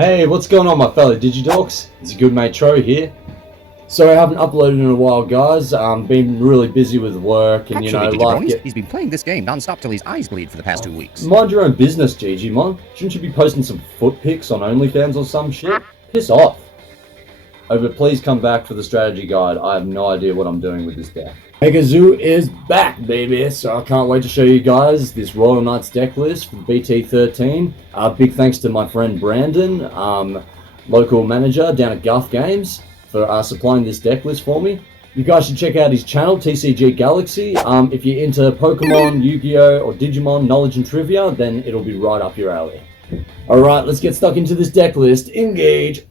Hey, what's going on, my fellow Digidorks? It's your good mate Tro here. So I haven't uploaded in a while, guys. Been really busy with work and Actually, life. he's been playing this game non-stop till his eyes bleed for the past 2 weeks. Mind your own business, Digimon. Shouldn't you be posting some foot pics on OnlyFans or some shit? Piss off. Oh, but please come back for the strategy guide. I have no idea what I'm doing with this deck. Mega Zoo is back, baby! So I can't wait to show you guys this Royal Knights deck list for BT13. Big thanks to my friend Brandon, local manager down at Guff Games, for supplying this deck list for me. You guys should check out his channel, TCG Galaxy. If you're into Pokemon, Yu-Gi-Oh, or Digimon knowledge and trivia, then it'll be right up your alley. Alright, let's get stuck into this deck list. Engage!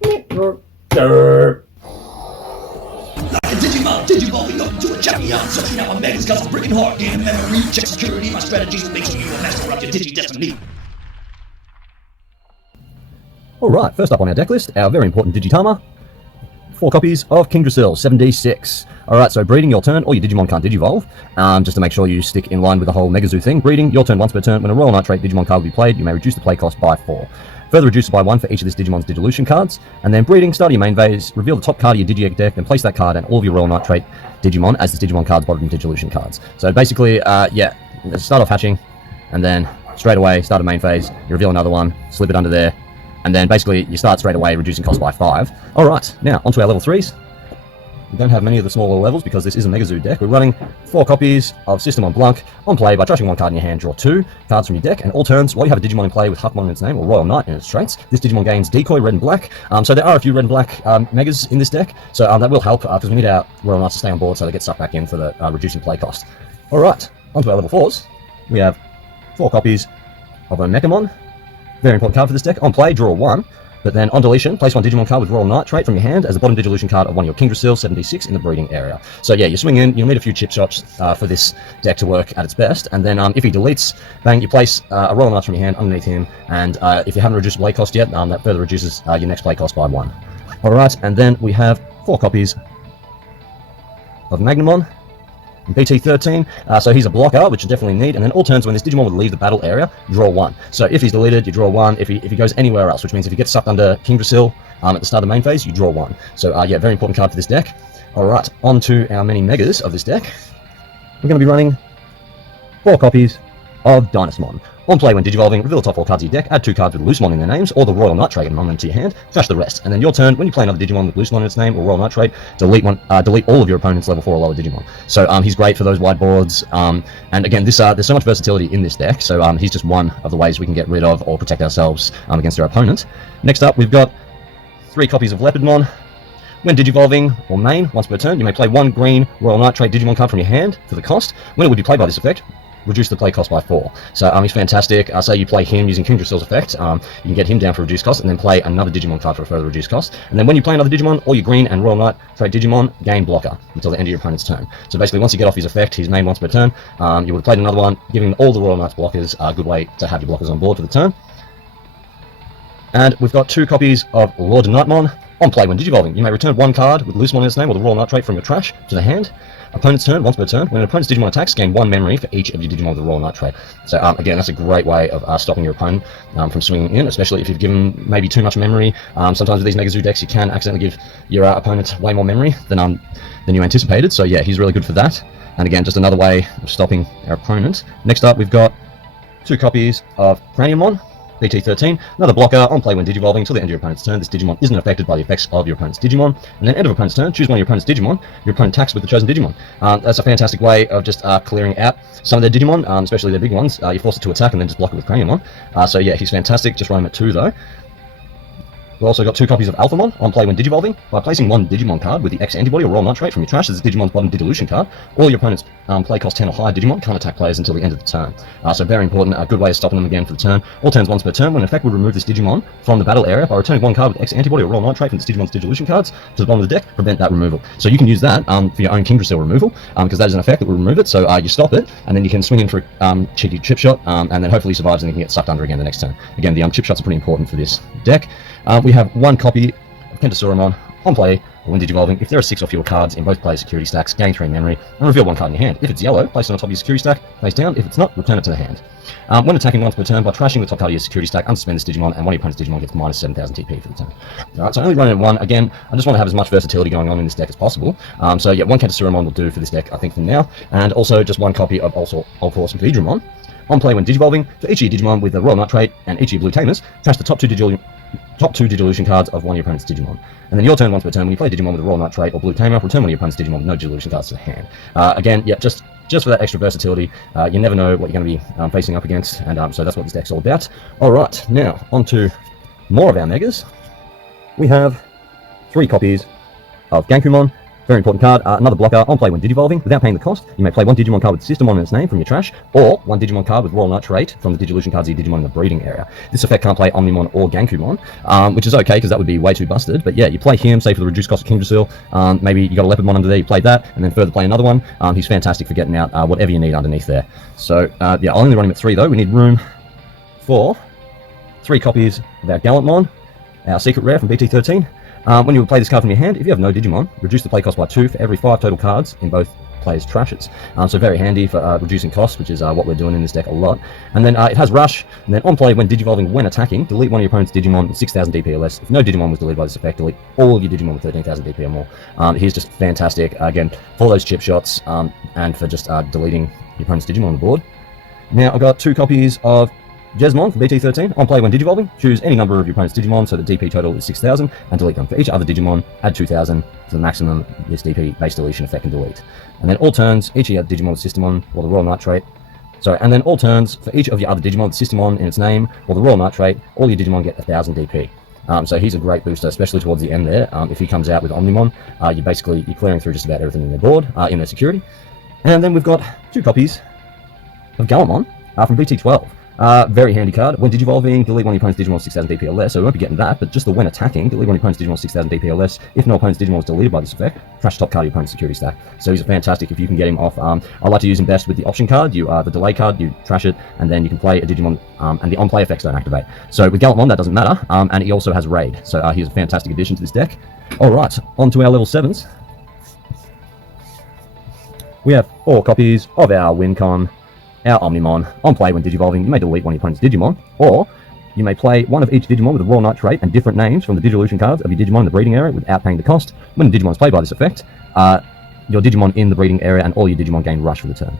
Digimon, Digivolving up to a champion. Searching out my megas cause I'm breaking hard. Gain memory, check security, my strategies will make sure you a master of your Digi-Destiny. Alright, first up on our deck list, our very important Digitama. 4 copies of King Drasil, 7d6. Alright, so breeding your turn, all your Digimon can't Digivolve. Just to make sure you stick in line with the whole Mega Zoo thing. Breeding your turn once per turn. When a Royal Knight trait Digimon card will be played, you may reduce the play cost by 4. Further reduce it by 1 for each of this Digimon's Digivolution cards. And then breeding, start your main phase, reveal the top card of your Digi-Egg deck, then place that card and all of your Royal Knight trait Digimon as this Digimon card's bottom Digivolution cards. So basically, start off hatching, and then straight away, start a main phase, you reveal another one, slip it under there, and then basically you start straight away reducing cost by 5. Alright, now onto our level 3s. We don't have many of the smaller levels because this is a Mega Zoo deck. We're running 4 copies of System on Blanc. On play, by trashing 1 card in your hand, draw 2 cards from your deck, and all turns, while you have a Digimon in play with Huckmon in its name, or Royal Knight in its traits, this Digimon gains Decoy, Red and Black. So there are a few Red and Black Megas in this deck, so that will help, because we need our Royal Knights to stay on board so they get sucked back in for the reducing play cost. Alright, onto our level 4s. We have 4 copies of Omegamon. Very important card for this deck. On play, draw 1. But then on deletion, place 1 Digimon card with Royal Knight trait from your hand as the bottom Digivolution card of one of your King Drasil 7d6 in the breeding area. So yeah, you swing in, you'll need a few chip shots for this deck to work at its best, and then if he deletes, bang, you place a Royal Knight from your hand underneath him, and if you haven't reduced play cost yet, that further reduces your next play cost by 1. Alright, and then we have 4 copies of Magnamon. BT13, so he's a blocker, which you definitely need, and then all turns when this Digimon would leave the battle area, draw 1. So if he's deleted, you draw 1. If he goes anywhere else, which means if he gets sucked under King Drasil at the start of the main phase, you draw 1. So yeah, very important card for this deck. Alright, on to our many Megas of this deck. We're going to be running 4 copies of Dynasmon. On play, when Digivolving, reveal the top 4 cards of your deck, add 2 cards with Loosemon in their names, or the Royal Knight trait and run them to your hand, trash the rest. And then your turn, when you play another Digimon with Loosemon in its name, or Royal Knight trait, delete all of your opponent's level 4 or lower Digimon. So he's great for those wide boards, and again, there's so much versatility in this deck, so he's just one of the ways we can get rid of or protect ourselves against our opponent. Next up, we've got 3 copies of Leopardmon. When Digivolving, or main, once per turn, you may play 1 green Royal Knight trait Digimon card from your hand for the cost. When it would be played by this effect, reduce the play cost by 4. So he's fantastic. Say you play him using King Drasil's effect, you can get him down for reduced cost, and then play another Digimon card for a further reduced cost. And then when you play another Digimon, all your green and Royal Knight trait Digimon gain blocker until the end of your opponent's turn. So basically, once you get off his effect, his main once per turn, you would have played another one, giving all the Royal Knights blockers a good way to have your blockers on board for the turn. And we've got 2 copies of Lord Nightmon. On play, when Digivolving, you may return 1 card with Loosemon in its name or the Royal Knight trait from your trash to the hand. Opponent's turn, once per turn. When an opponent's Digimon attacks, gain 1 memory for each of your Digimon with the Royal Knight trait. So again, that's a great way of stopping your opponent from swinging in, especially if you've given maybe too much memory. Sometimes with these Mega Zoo decks, you can accidentally give your opponent way more memory than you anticipated. So yeah, he's really good for that. And again, just another way of stopping our opponent. Next up, we've got 2 copies of Craniumon. BT13, another blocker. On play, when Digivolving till the end of your opponent's turn, this Digimon isn't affected by the effects of your opponent's Digimon. And then end of opponent's turn, choose one of your opponent's Digimon. Your opponent attacks with the chosen Digimon. That's a fantastic way of just clearing out some of their Digimon, especially their big ones. You force it to attack and then just block it with Craniumon. So yeah, he's fantastic. Just run him at 2 though. We've also got 2 copies of Alphamon. On play, when Digivolving, by placing 1 Digimon card with the X antibody or Royal Knight trait from your trash as Digimon's bottom Digivolution card, all your opponent's play cost 10 or higher Digimon can't attack players until the end of the turn. So very important, a good way of stopping them again for the turn. All turns once per turn, when an effect would remove this Digimon from the battle area by returning 1 card with X antibody or Royal Knight trait from this Digimon's Digivolution cards to the bottom of the deck, prevent that removal. So you can use that for your own King Drasil removal, because that is an effect that will remove it, so you stop it, and then you can swing in for a cheeky chip shot, and then hopefully he survives and he can get sucked under again the next turn. Again, the chip shots are pretty important for this deck. We have 1 copy of Pentasuramon. On play, or when digivolving, if there are 6 or fewer cards in both players' security stacks, gain 3 memory, and reveal 1 card in your hand. If it's yellow, place it on top of your security stack, face down. If it's not, return it to the hand. When attacking once per turn, by trashing the top card of your security stack, unsuspend this Digimon, and one of your opponent's Digimon gets minus 7,000 TP for the turn. Alright, so only running at 1. Again, I just want to have as much versatility going on in this deck as possible. So yeah, 1 Katasuromon will do for this deck, I think, for now. And also just 1 copy of also All-Force Vidramon. On play when digivolving, for each of your Digimon with the Royal Knight trait and each of your blue tamers, trash the top 2 Digivolution cards of one of your opponent's Digimon. And then your turn once per turn, when you play Digimon with a Royal Knight trait or blue tamer, return one of your opponent's Digimon with no Digivolution cards to the hand. Again, yeah, just for that extra versatility. You never know what you're going to be facing up against, and so that's what this deck's all about. Alright, now, on to more of our megas. We have 3 copies of Gankumon. Very important card. Another blocker. On play when digivolving, without paying the cost, you may play 1 Digimon card with Systemon in its name from your trash, or 1 Digimon card with Royal Knight trait from the Digivolution cards of your Digimon in the breeding area. This effect can't play Omnimon or Gankumon, which is okay because that would be way too busted. But yeah, you play him, say for the reduced cost of King Drasil. Maybe you got a Leopardmon under there, you played that, and then further play another one. He's fantastic for getting out whatever you need underneath there. So yeah, I'll only run him at 3 though. We need room for 3 copies of our Gallantmon, our secret rare from BT13. When you play this card from your hand, if you have no Digimon, reduce the play cost by 2 for every 5 total cards in both players' trashes. So very handy for reducing costs, which is what we're doing in this deck a lot. And then it has Rush, and then on play when digivolving, when attacking, delete one of your opponent's Digimon with 6,000 DP or less. If no Digimon was deleted by this effect, delete all of your Digimon with 13,000 DP or more. He's just fantastic, again, for those chip shots, and for just deleting your opponent's Digimon on the board. Now, I've got 2 copies of Jesmon for BT13. On play when digivolving, choose any number of your opponent's Digimon so the DP total is 6,000 and delete them. For each other Digimon, add 2,000 to the maximum this DP base deletion effect can delete. And then all turns, each of your Digimon with Systemon or the Royal Knight trait. And then all turns, for each of your other Digimon with Systemon in its name or the Royal Knight trait, all your Digimon get 1,000 DP. So he's a great booster, especially towards the end there. If he comes out with Omnimon, you're clearing through just about everything in their board, in their security. And then we've got 2 copies of Gallantmon from BT12. Very handy card. When digivolving, delete one of your opponent's Digimon 6,000 DP or less, so we won't be getting that, but just the when attacking, delete one of your opponent's Digimon 6,000 DP or less. If no opponent's Digimon was deleted by this effect, trash top card of your opponent's security stack. So he's a fantastic if you can get him off. I like to use him best with the option card, the delay card, you trash it, and then you can play a Digimon, and the on-play effects don't activate. So with Gallantmon, that doesn't matter, and he also has Raid, so he's a fantastic addition to this deck. Alright, on to our level 7s. We have 4 copies of our Wincon, our Omnimon. On play when digivolving, you may delete one of your opponent's Digimon, or you may play one of each Digimon with a Royal Knight trait and different names from the Digivolution cards of your Digimon in the breeding area without paying the cost. When a Digimon is played by this effect, your Digimon in the breeding area and all your Digimon gain Rush for the turn.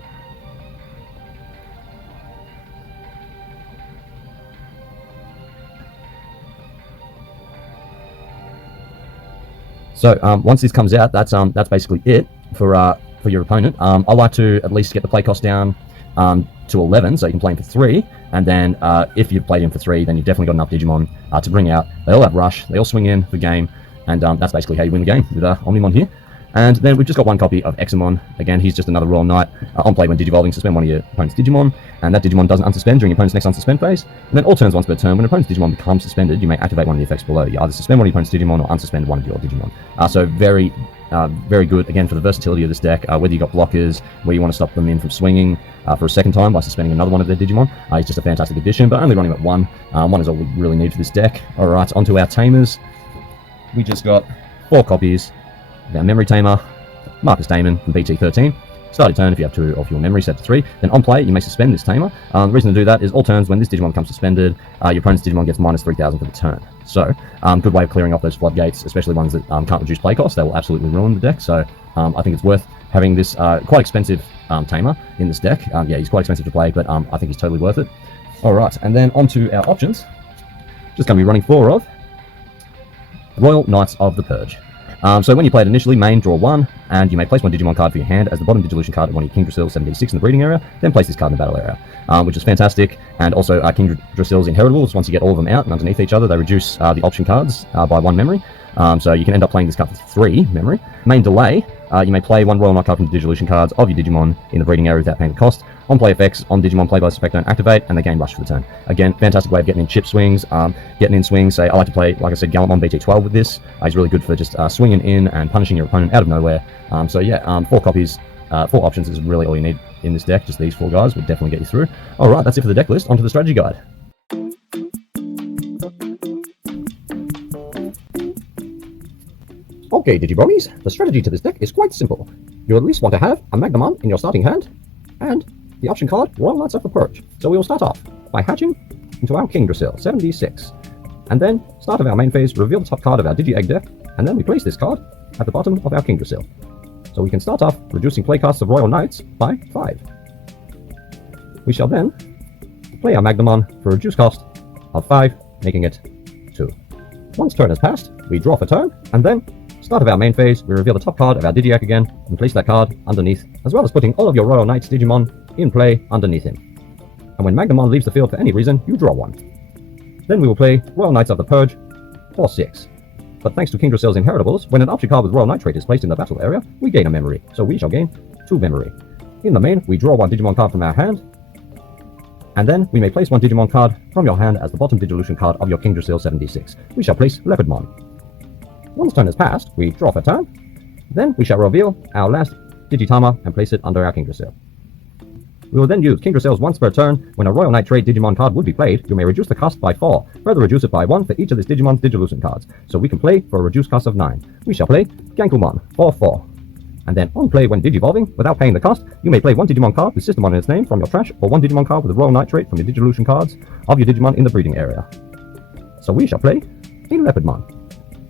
So once this comes out, that's basically it for your opponent. I like to at least get the play cost down to 11, so you can play him for 3, and then if you've played him for 3, then you've definitely got enough Digimon to bring out. They all have Rush, they all swing in for game, and that's basically how you win the game with Omnimon here. And then we've just got 1 copy of Examon. Again, he's just another Royal Knight. On play when digivolving, suspend one of your opponent's Digimon, and that Digimon doesn't unsuspend during your opponent's next unsuspend phase. And then all turns once per turn, when an opponent's Digimon becomes suspended, you may activate one of the effects below. You either suspend one of your opponent's Digimon or unsuspend one of your Digimon. So very good, again, for the versatility of this deck, whether you got blockers, where you want to stop them in from swinging for a second time by suspending another one of their Digimon. He's just a fantastic addition, but only running at 1. 1 is all we really need for this deck. Alright, onto our Tamers. We just got 4 copies of our Memory Tamer, Marcus Damon from BT13. Start your turn if you have 2 of your memory set to 3. Then on play, you may suspend this Tamer. The reason to do that is all turns when this Digimon becomes suspended, your opponent's Digimon gets minus 3,000 for the turn. So, good way of clearing off those floodgates, especially ones that can't reduce play cost. They will absolutely ruin the deck. So, I think it's worth having this quite expensive Tamer in this deck. Yeah, he's quite expensive to play, but I think he's totally worth it. Alright, and then onto our options. Just going to be running 4 of Royal Knights of the Purge. So when you play it initially, main, draw 1, and you may place 1 Digimon card for your hand as the bottom Digivolution card of one of your King Drasil 7d6 in the breeding area, then place this card in the battle area, which is fantastic. And also King Drasil's inheritables, once you get all of them out and underneath each other, they reduce the option cards by 1 memory. So you can end up playing this card for 3 memory. Main delay, you may play 1 Royal Knight card from the Digivolution cards of your Digimon in the breeding area without paying the cost. On play effects on Digimon played by this effect don't activate, and they gain Rush for the turn. Again, fantastic way of getting in chip swings, getting in swings. Say, I like to play, like I said, Gallantmon BT12 with this. He's really good for just swinging in and punishing your opponent out of nowhere. So yeah, 4 copies, 4 options is really all you need in this deck. Just these 4 guys will definitely get you through. Alright, that's it for the deck list. Onto the strategy guide. Thank you. Okay, Digibronies, the strategy to this deck is quite simple. You at least want to have a Magnamon in your starting hand, and the option card, Royal Knights of the Purge. So we will start off by hatching into our King Drasil, 7d6. And then, start of our main phase, reveal the top card of our Digi-Egg deck, and then we place this card at the bottom of our King Drasil. So we can start off reducing playcasts of Royal Knights by 5. We shall then play our Magnamon for a reduced cost of 5, making it 2. Once turn has passed, we draw for turn, and then, start of our main phase, we reveal the top card of our Digi-Egg again, and place that card underneath, as well as putting all of your Royal Knights Digimon in play underneath him. And when Magnamon leaves the field for any reason, you draw 1. Then we will play Royal Knights of the Purge for 6. But thanks to King Drasil's Inheritables, when an option card with Royal Knight trait is placed in the battle area, we gain a memory, so we shall gain 2 memory. In the main, we draw 1 Digimon card from our hand, and then we may place 1 Digimon card from your hand as the bottom Digivolution card of your King Drasil 7d6. We shall place Leopardmon. Once turn has passed, we draw for turn, then we shall reveal our last Digitama and place it under our King Drasil. We will then use King Drasil's once per turn. When a Royal Knight trait Digimon card would be played, you may reduce the cost by 4, further reduce it by 1 for each of this Digimon's Digivolution cards, so we can play for a reduced cost of 9. We shall play Gankumon for 4. And then on play when Digivolving, without paying the cost, you may play 1 Digimon card with Systemon in its name from your trash, or 1 Digimon card with a Royal Knight trait from your Digivolution cards of your Digimon in the breeding area. So we shall play a Leopardmon,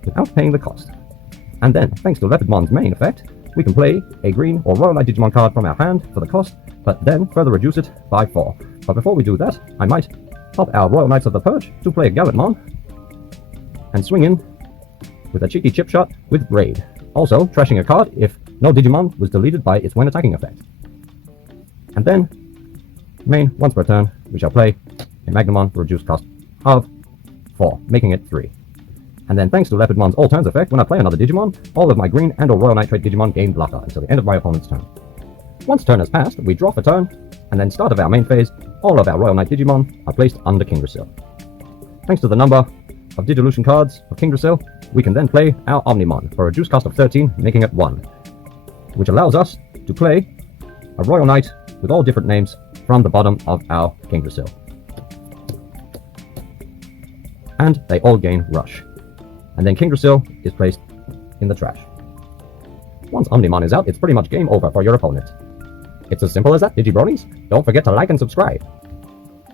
without paying the cost. And then, thanks to Leopardmon's main effect, we can play a green or Royal Knight Digimon card from our hand for the cost, but then further reduce it by 4. But before we do that, I might pop our Royal Knights of the Purge to play a Gallantmon, and swing in with a cheeky chip shot with Raid. Also, trashing a card if no Digimon was deleted by its when attacking effect. And then, main, once per turn, we shall play a Magnamon for reduced cost of 4, making it 3. And then thanks to Leopardmon's all turns effect, when I play another Digimon, all of my green and or Royal Knight trait Digimon gain blocker until the end of my opponent's turn. Once turn has passed, we draw for turn, and then start of our main phase, all of our Royal Knight Digimon are placed under King Drasil. Thanks to the number of Digivolution cards of King Drasil, we can then play our Omnimon for a reduced cost of 13, making it 1, which allows us to play a Royal Knight with all different names from the bottom of our King Drasil. And they all gain Rush. And then King Drasil is placed in the trash. Once Omnimon is out, it's pretty much game over for your opponent. It's as simple as that, Digibronies. Don't forget to like and subscribe.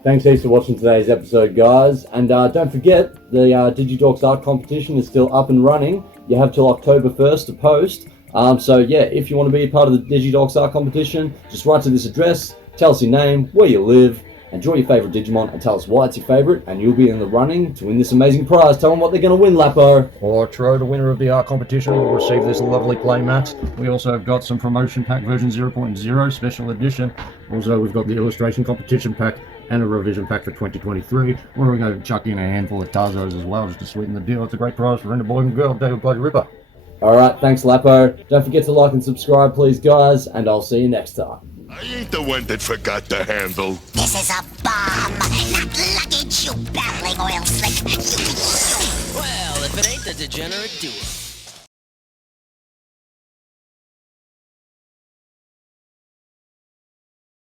Thanks heaps for watching today's episode, guys. And don't forget, the DigiDorks Art Competition is still up and running. You have till October 1st to post. So yeah, if you want to be a part of the DigiDorks Art Competition, just write to this address, tell us your name, where you live, and draw your favourite Digimon and tell us why it's your favourite, and you'll be in the running to win this amazing prize. Tell them what they're going to win, Lapo. Or Tro, the winner of the art competition, will receive this lovely playmat. We also have got some promotion pack version 0.0 special edition. Also, we've got the illustration competition pack and a revision pack for 2023. We're going to chuck in a handful of Tazos as well, just to sweeten the deal. It's a great prize for any boy and girl, David Bloody Ripper. Alright, thanks Lapo. Don't forget to like and subscribe, please, guys, and I'll see you next time. I ain't the one that forgot the handle. This is a bomb, not luggage, you babbling oil slick. Well, if it ain't the degenerate duo.